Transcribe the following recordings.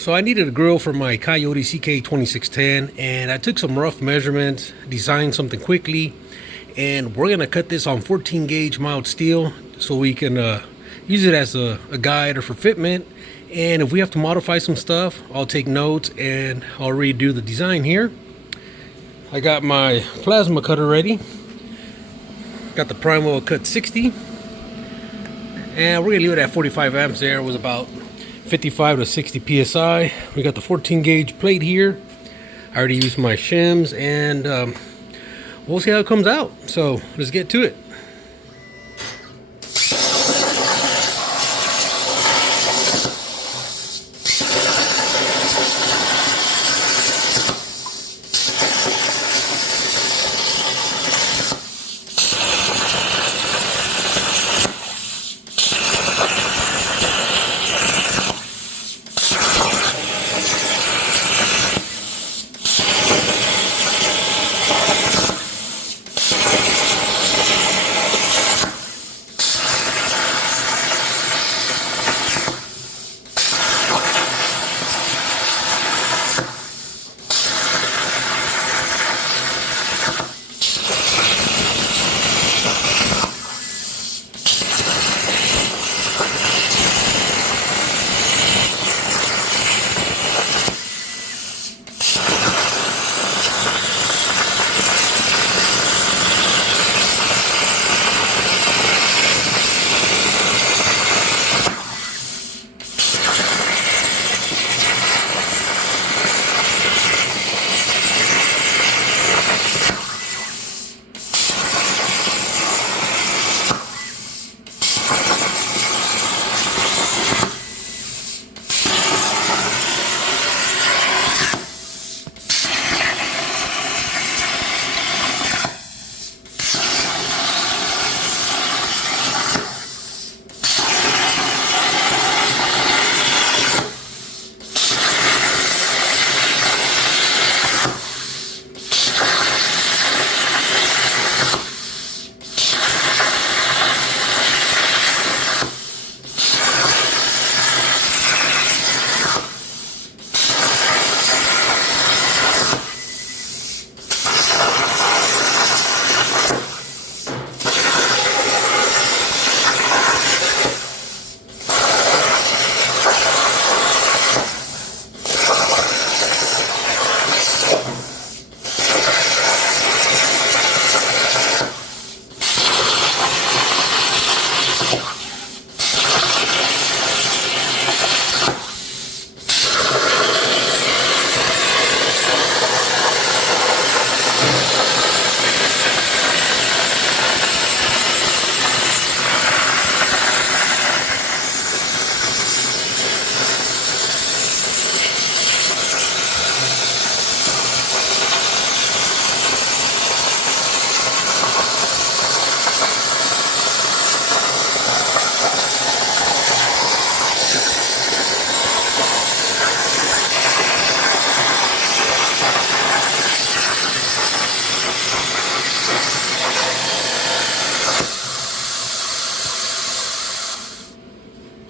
So I needed a grill for my Kioti CK2610, and I took some rough measurements, designed something quickly, and we're gonna cut this on 14 gauge mild steel so we can use it as a guide or for fitment. And if we have to modify some stuff, I'll take notes and I'll redo the design here. I got my plasma cutter ready. Got the Primeweld CUT60, and we're gonna leave it at 45 amps there. It was about 55 to 60 psi. We got the 14 gauge plate here. I already used my shims, and we'll see how it comes out. So let's get to it.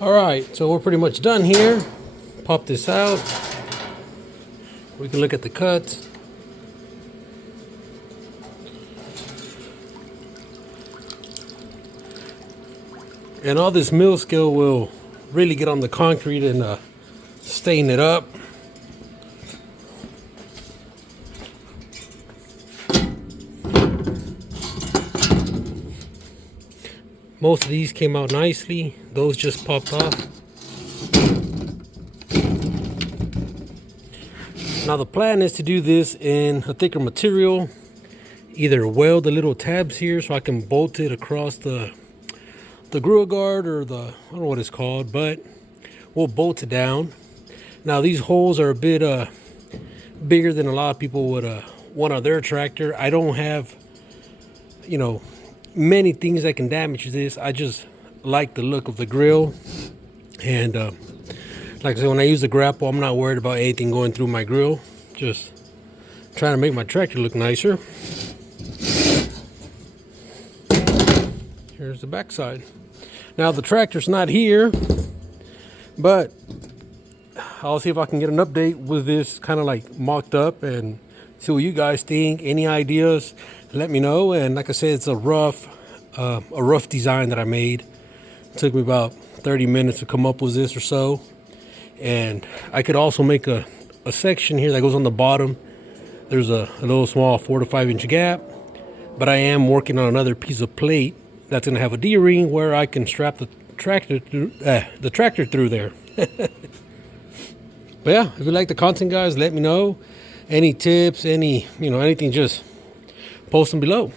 Alright, so we're pretty much done here. Pop this out. We can look at the cuts. And all this mill scale will really get on the concrete and stain it up. Most of these came out nicely. Those just popped off. Now the plan is to do this in a thicker material. Either weld the little tabs here so I can bolt it across the grill guard, or I don't know what it's called, but we'll bolt it down. Now these holes are a bit bigger than a lot of people would want on their tractor. I don't have, many things that can damage this. I just like the look of the grill, and like I said, when I use the grapple, I'm not worried about anything going through my grill. Just trying to make my tractor look nicer. Here's the back side. Now the tractor's not here, but I'll see if I can get an update with this kind of like mocked up and see what you guys think. Any ideas, let me know. And like I said, it's a rough design that I made. It took me about 30 minutes to come up with this or so. And I could also make a section here that goes on the bottom. There's a little small 4 to 5 inch gap, but I am working on another piece of plate that's going to have a D-ring where I can strap the tractor through there. But yeah, if you like the content, guys, let me know. Any tips, anything, just post them below.